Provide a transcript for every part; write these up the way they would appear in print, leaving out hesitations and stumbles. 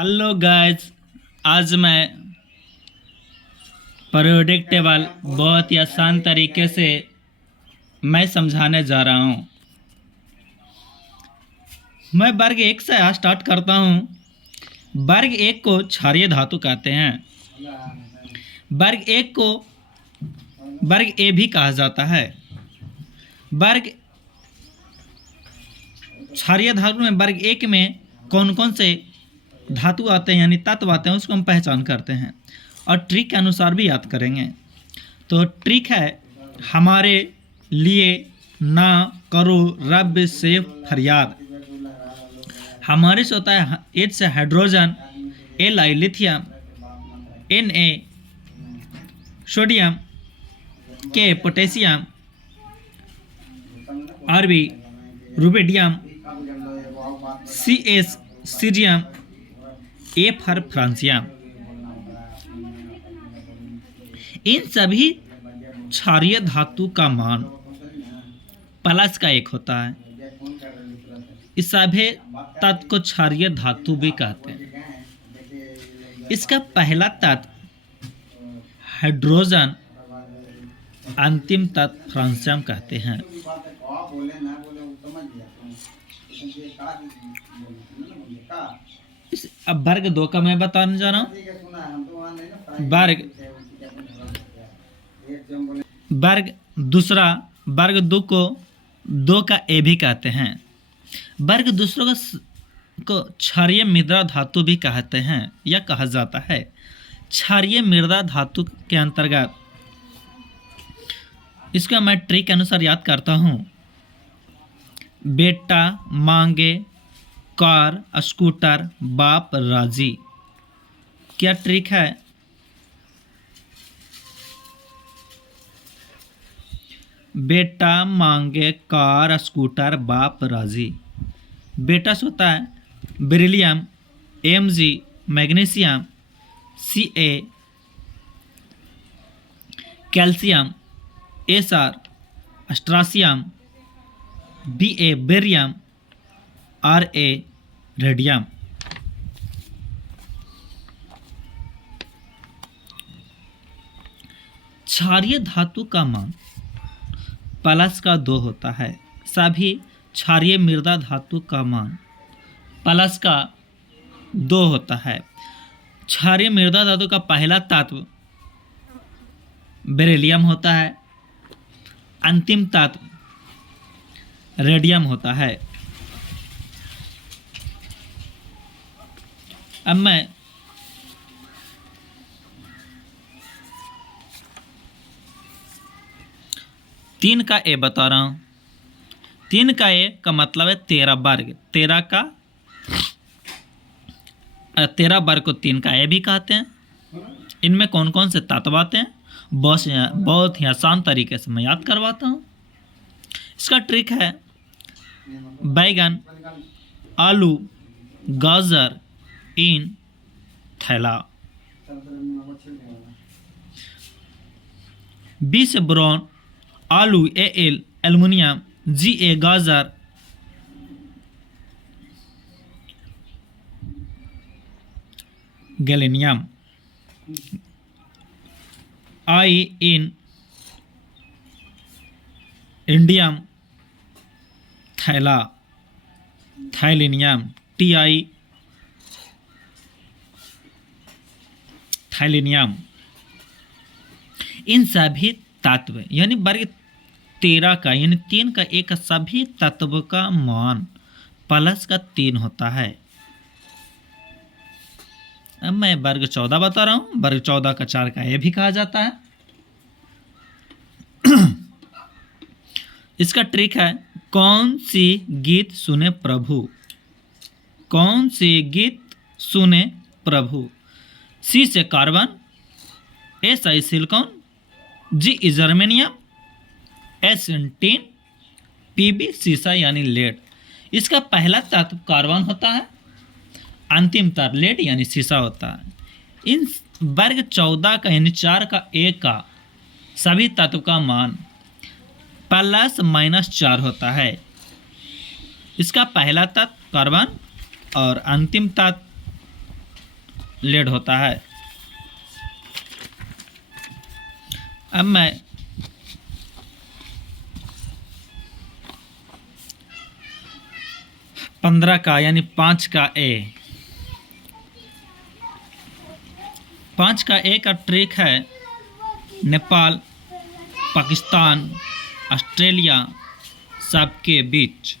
Hello guys. आज मैं periodic table बहुत ही आसान तरीके से मैं समझाने जा रहा हूँ। मैं वर्ग एक से स्टार्ट करता हूँ। वर्ग एक को क्षारीय धातु कहते हैं। वर्ग एक को वर्ग ए भी कहा जाता है। वर्ग क्षारीय धातु में वर्ग एक में कौन कौन से धातु आते हैं यानी तत्व आते हैं उसको हम पहचान करते हैं और ट्रिक के अनुसार भी याद करेंगे। तो ट्रिक है हमारे लिए ना करो रब से फरियाद। हमारे से होता है एच से hydrogen, L I lithium, N A sodium, K potassium, R B rubidium, C S cerium, a for francium. इन सभी क्षारीय धातु का मान प्लस का एक होता है। इस सभी तत्व को क्षारीय धातु भी कहते हैं। इसका पहला तत्व हाइड्रोजन, अंतिम तत्व फ्रांसियम कहते हैं। अब वर्ग दो का मैं बताने जा रहा हूँ। वर्ग दूसरा, वर्ग दो को दो का ए भी कहते हैं। वर्ग दूसरों को क्षारीय मृदा धातु भी कहते हैं या कहा जाता है। क्षारीय मृदा धातु के अंतर्गत इसका मैं ट्रिक के अनुसार याद करता हूँ। बेटा मांगे कार स्कूटर बाप राजी। क्या ट्रिक है? बेटा मांगे कार स्कूटर बाप राजी। बेटा से होता है beryllium, Mg magnesium, Ca calcium, Sr अस्ट्रासियम, Ba barium, Ra radium. क्षारीय धातु का मान प्लस का 2 होता है। सभी क्षारीय मृदा धातु का मान प्लस का 2 होता है। क्षारीय मृदा धातु का पहला तत्व बेरिलियम होता है। अंतिम तत्व रेडियम होता है। अब मैं तीन का ए बता रहा हूं। 3 का ए का मतलब है 13 वर्ग। 13 वर्ग को 3 का ए भी कहते हैं। इनमें कौन कौन से तत्व आते हैं बहुत ही आसान तरीके से मैं याद करवाता हूँ। इसका ट्रिक है बैगन, आलू, गाजर इन थैला। बी से ब्रोन, आलू एल एल्युमिनियम, Ga गाजर, गैलेनियम, आई इन इंडियम थैला, थाइलेनियम, Ti थाइलेनियम। इन सभी तत्व यानी वर्ग 13 का यानी 3 का एक सभी तत्व का मान प्लस का 3 होता है। अब मैं वर्ग 14 बता रहा हूं। वर्ग 14 का 4 का ए भी कहा जाता है। इसका ट्रिक है कौन सी गीत सुने प्रभु। कौन सी गीत सुने प्रभु। सी से carbon, S I silicon, G germanium, S tin, PB सीसा यानी लेड। इसका पहला तत्व कार्बन होता है। अंतिम तत्व लेड यानी सीसा होता है। इन वर्ग 14 का यानी 4 का ए का सभी तत्व का मान +-4 होता है। इसका पहला तत्व कार्बन और अंतिम तत्व लेड होता है। अब मैं 15 का यानी 5 का ए, 5 का ए का ट्रिक है नेपाल, पाकिस्तान, ऑस्ट्रेलिया सबके बीच।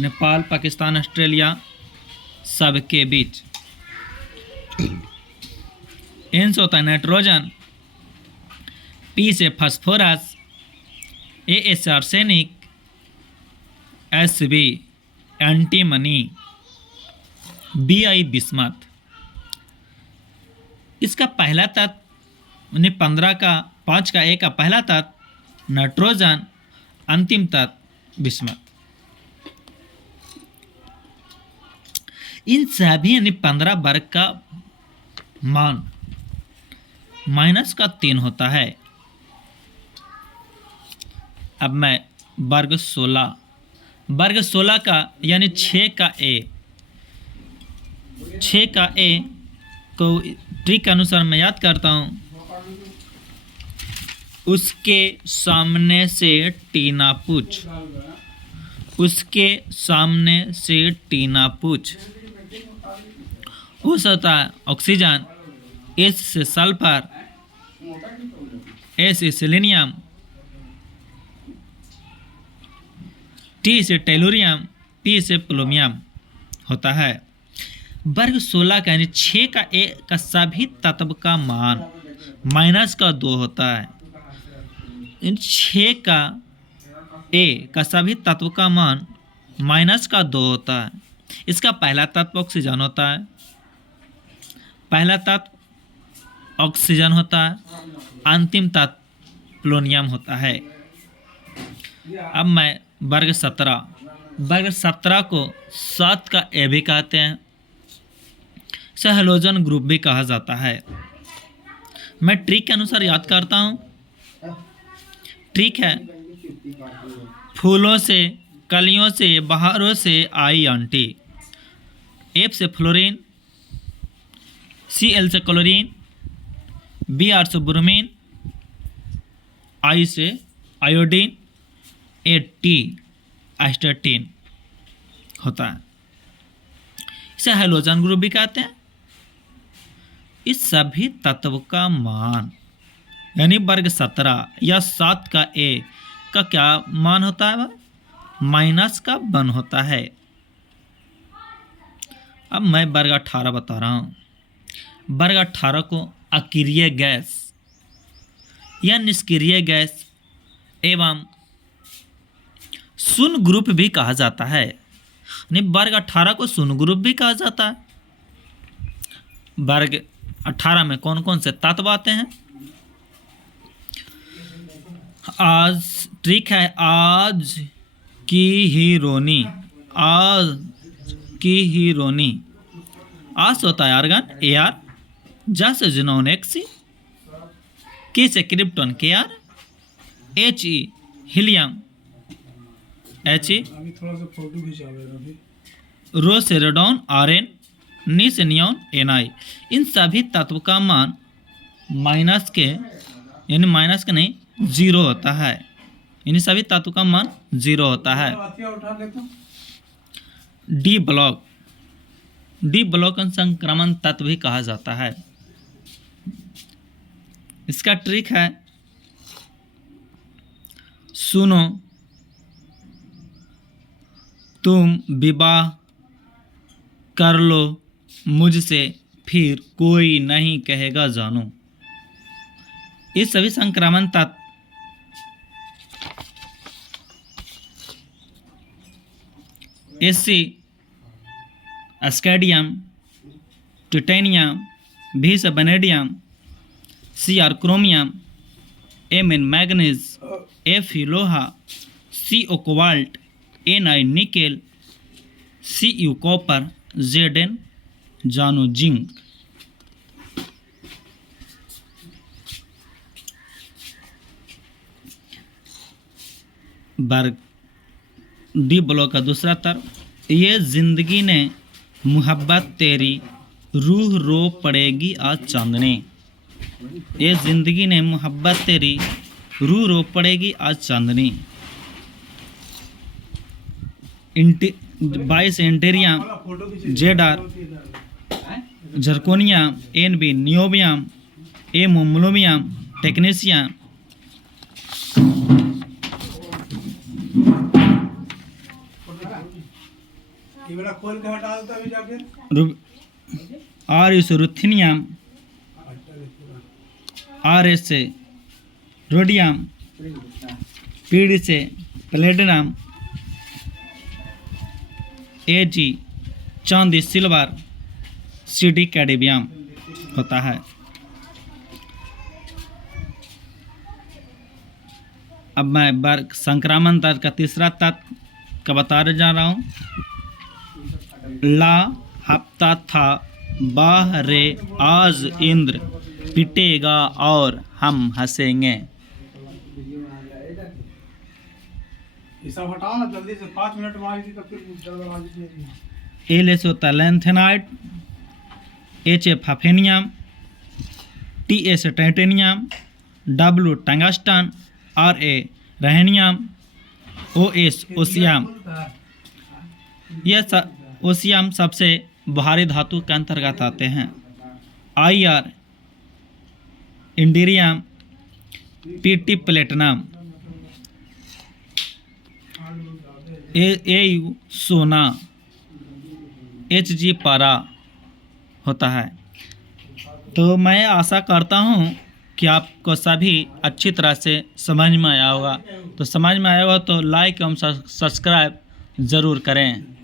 नेपाल, पाकिस्तान, ऑस्ट्रेलिया सबके बीच। एन से होता है नाइट्रोजन, पी से फास्फोरस, ए से arsenic, S B antimony, B I bismuth. इसका पहला तत्व यानी 15 का 5 का ए का पहला तत्व नाइट्रोजन, अंतिम तत्व बिस्मथ। इन सभी यानी 15 वर्ग का मान -3 होता है। अब मैं वर्ग 16 का यानी 6 का ए, 6 का ए को ट्रिक के अनुसार मैं याद करता हूँ। उसके सामने से टीना पूछ, उसके सामने से टीना पूछ। उस होता है ऑक्सीजन, एस से सल्फर, ए से सेलेनियम, टी से टेलुरियम, पी से पोलोनियम होता है। वर्ग 16 का यानी 6 का ए का सभी तत्व का मान -2 होता है। इन 6 का ए का सभी तत्व का मान -2 होता है। इसका पहला तत्व ऑक्सीजन होता है, पहला तत्व ऑक्सीजन होता है, अंतिम तत्व पोलोनियम होता है। अब मैं वर्ग 17 को 7 का ए भी कहते हैं, इसे हैलोजन ग्रुप भी कहा जाता है। मैं ट्रिक के अनुसार याद करता हूँ। ट्रिक है फूलों से, कलियों से, बहारों से आई आंटी। एफ से फ्लोरीन, Cl से क्लोरीन, Br से ब्रोमीन, I से आयोडीन, At एस्टाटीन होता है। इसे हैलोजन ग्रुप भी कहते हैं। इस सभी तत्व का मान यानी वर्ग 17 या 7 का ए का क्या मान होता है? -1 होता है। अब मैं वर्ग 18 बता रहा हूँ। वर्ग 18 को अक्रिय गैस या निष्क्रिय गैस एवं शून्य ग्रुप भी कहा जाता है। वर्ग 18 को शून्य ग्रुप भी कहा जाता है। वर्ग 18 में कौन कौन से तत्व आते हैं? आज ट्रिक है आज की हीरोनी, आज की हीरोनी। आज होता है आर्गन Ar, जा से जिनोन Xc, के से krypton Kr, He helium He, रो से रेडॉन Rn, नी से नियॉन Ni। इन सभी तत्व का मान माइनस के नहीं 0 होता है। इन सभी तत्व का मान 0 होता है। डी ब्लॉक संक्रमण तत्व भी कहा जाता है। इसका ट्रिक है सुनो, तुम विवाह कर लो मुझसे, फिर कोई नहीं कहेगा जानू। ये सभी संक्रमण तत्व Sc एस्केडियम, टिटेनियम, भी से vanadium, Cr chromium, Mn manganese, Fe लोहा, Co cobalt, Ni nickel, Cu copper, Zn जानो जिंक। वर्ग डी ब्लॉक का दूसरा तर्क, ये जिंदगी ने मोहब्बत तेरी रूह रो पड़ेगी आज चांदनी। ये जिंदगी ने मोहब्बत तेरी, रूह रो पड़ेगी आज चांदनी। 22 एंटेरियम, जेडार, जर्कोनियम, एनबी, नियोबियम, ए मोमोलोमियम, टेक्नीशियम, खोल के हटा देता अभी जाके। आर एस रुथिनियम, आर एस से रोडियम, पीडी से प्लेटिनम, ए जी चांदी सिल्वर, सी डी कैडमियम होता है। अब मैं वर्ग संक्रामण तत्व का तीसरा तत्व का बताने जा रहा हूँ। ला हफ्ता था बाहरे आज इंद्र पिटेगा और हम हंसेंगे। ये सब हटाओ ना जल्दी से, 5 मिनट मारी थी तो फिर जल्दबाजी नहीं। एल एस होता है lanthanide, H A hafnium, T S titanium, W tungsten, R A rhenium, O S osmium. यह ओसियम सबसे भारी धातु के अंतर्गत आते हैं। I R iridium, P T platinum, A U सोना, एच जी पारा होता है। तो मैं आशा करता हूँ कि आपको सभी अच्छी तरह से समझ में आया होगा। तो समझ में आया होगा तो लाइक एवं सब्सक्राइब ज़रूर करें।